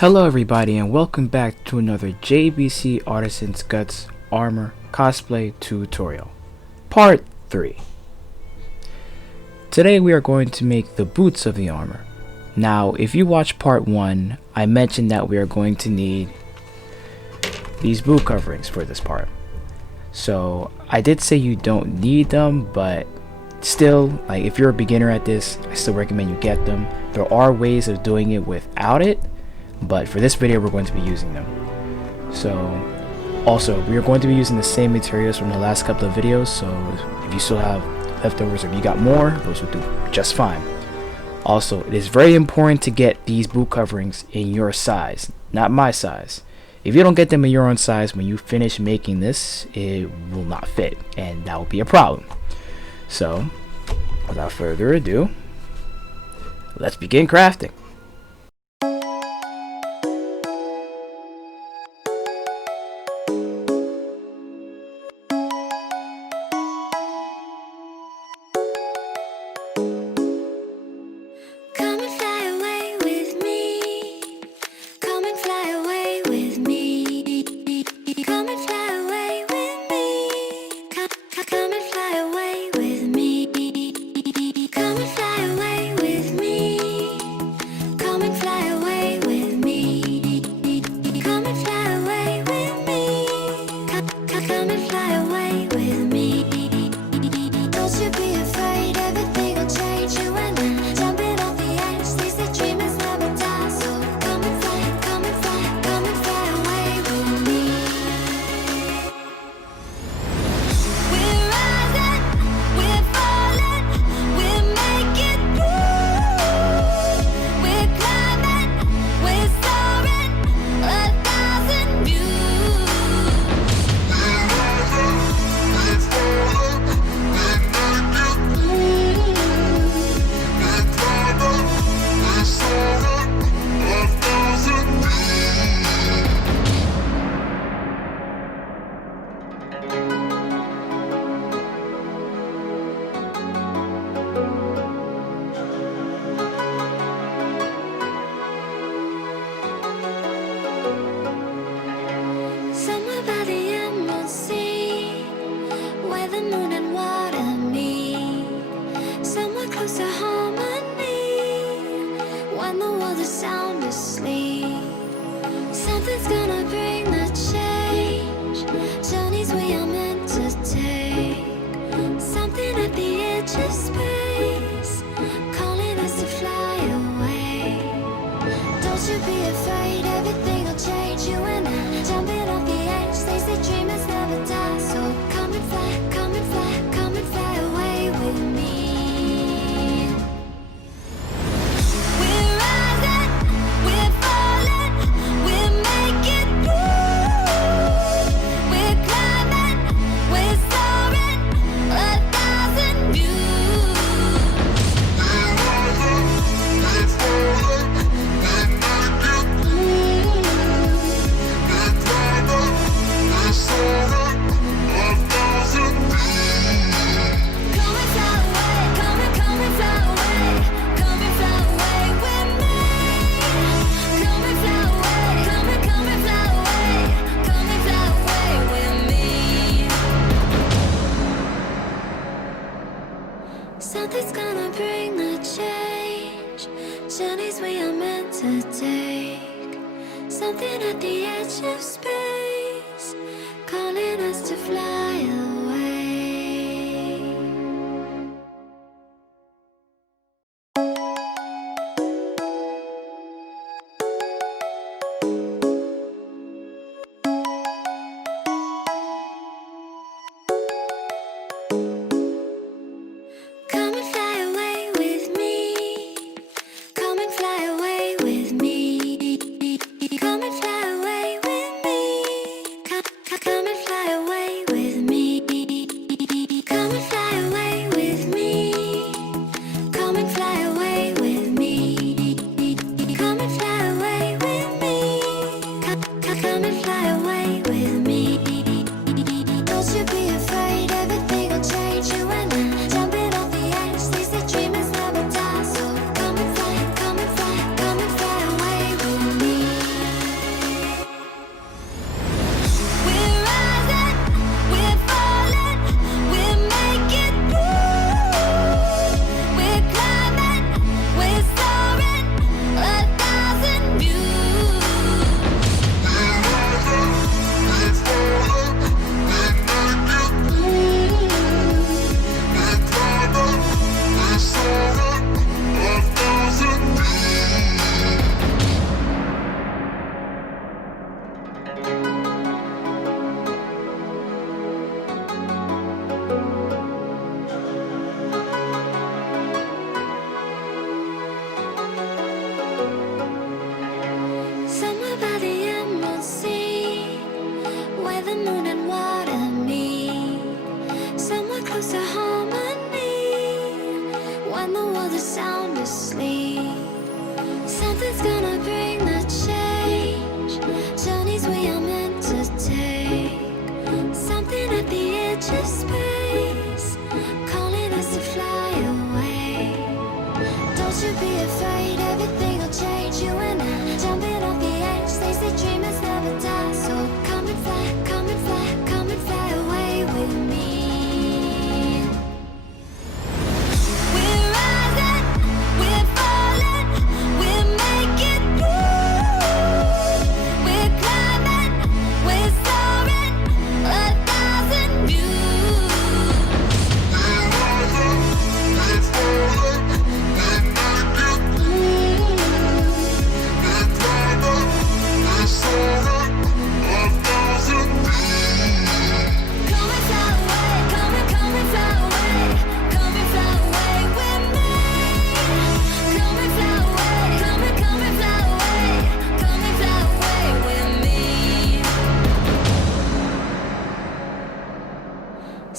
Hello everybody and welcome back to another JBC Artisan's Guts Armor Cosplay Tutorial, Part 3. Today we are going to make the boots of the armor. Now if you watch Part 1, I mentioned that we are going to need these boot coverings for this part. So I did say you don't need them, but still, like, if you're a beginner at this, I still recommend you get them. There are ways of doing it without it, but for this video we're going to be using them. So also we are going to be using the same materials from the last couple of videos, so if you still have leftovers or if you got more, those will do just fine. Also, it is very important to get these boot coverings in your size, not my size. If you don't get them in your own size, when you finish making this, it will not fit, and that will be a problem. So without further ado, let's begin crafting. Something's gonna bring the change. Journeys we are meant to take. Something at the edge of space, calling us to fly away. Don't you be afraid, everything will change. You and I, jumping off the edge. They say dreamers never die. So come and fly, come and fly, come and fly away with me. Something's gonna bring the change. Journeys we are meant to take. Something at the edge of space, calling us to fly away. Come and fly away with me.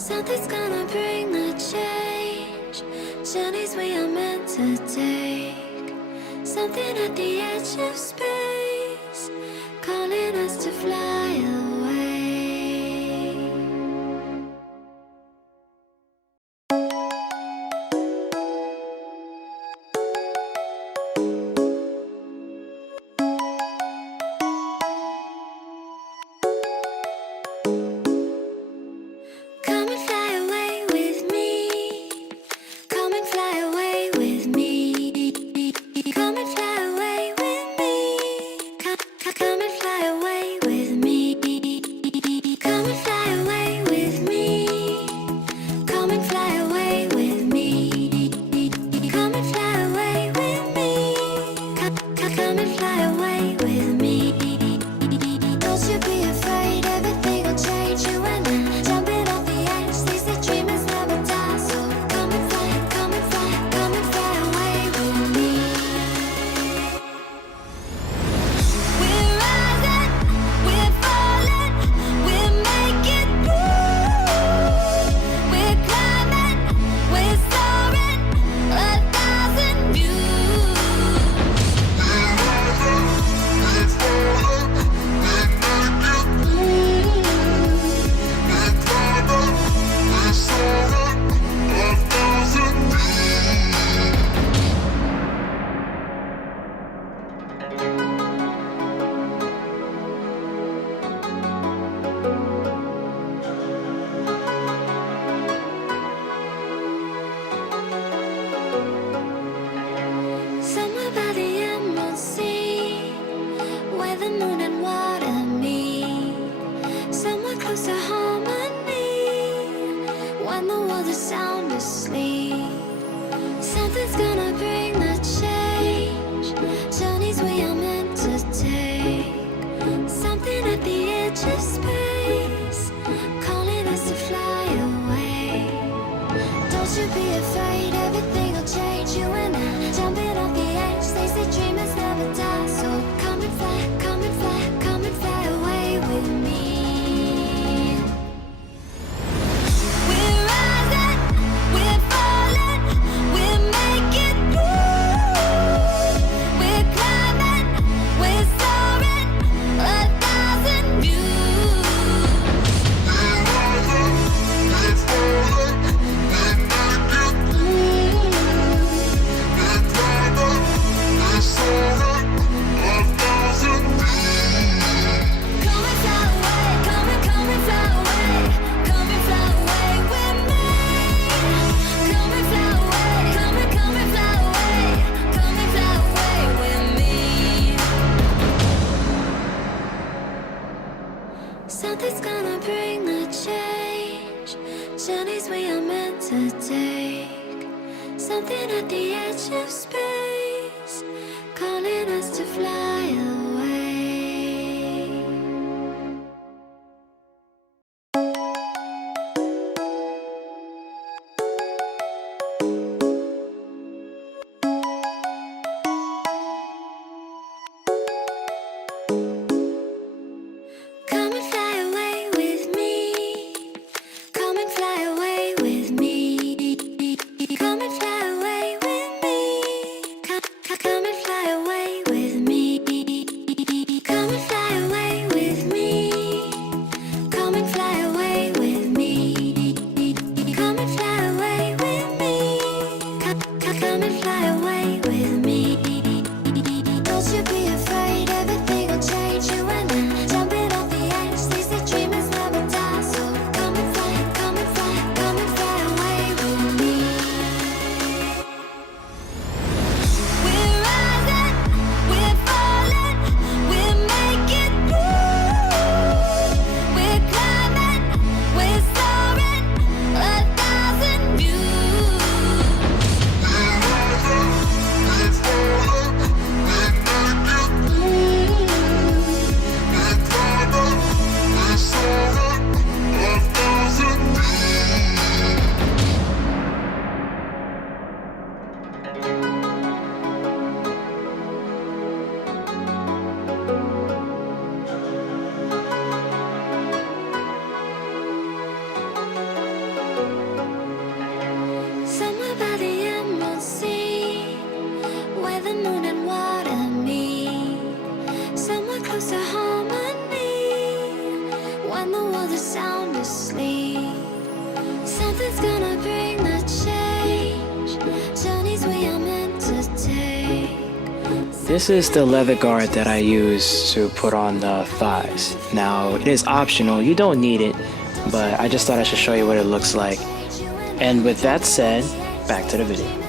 Something's gonna bring the change. Journeys we are meant to take. Something at the edge of space, calling us to fly away. Come and fly away with me. Come and fly away with me. Come and fly away with me. Come and fly away with me. Come and fly away with me. Come and fly away with me. Come and fly away with me. Come and fly away with me. Don't you be afraid, everything will change. You and I, jumping off the edge. They say dreamers never die, so come and fly, come and fly, come and fly away with me. We're rising, we're falling, we're making through. We're climbing, we're soaring, 1,000 views. Somewhere by the emerald sea, where the moon and water meet. Somewhere close to harmony, when the world is sound asleep. Something's gonna bring the change. Journeys we are meant to take. Something at the edge of space, calling us to fly away. Don't you be afraid, everything will change. You and I, jumping off the edge. They say dreamers never die, so come and fly, come and fly, come and fly away with me. We're rising, we're falling, we're making through. We're climbing, we're soaring, 1,000 views. Come and fly away, come and fly away, come and fly away with me. Come and fly away, come and fly away, come and fly away with me. Something's gonna bring the change. Journeys we are meant to take. Something at the edge of space, calling us to fly away. Come and fly away with me. Come and fly away with me. Come and fly away with me. This is the leather guard that I use to put on the thighs. Now, it is optional, you don't need it, but I just thought I should show you what it looks like. And with that said, back to the video.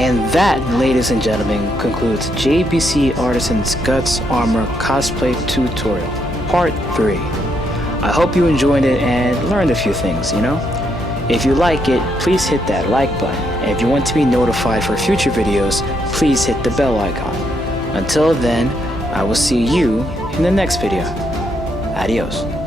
And that, ladies and gentlemen, concludes JBC Artisan's Guts Armor Cosplay Tutorial, Part 3. I hope you enjoyed it and learned a few things, you know? If you like it, please hit that like button. And if you want to be notified for future videos, please hit the bell icon. Until then, I will see you in the next video. Adios.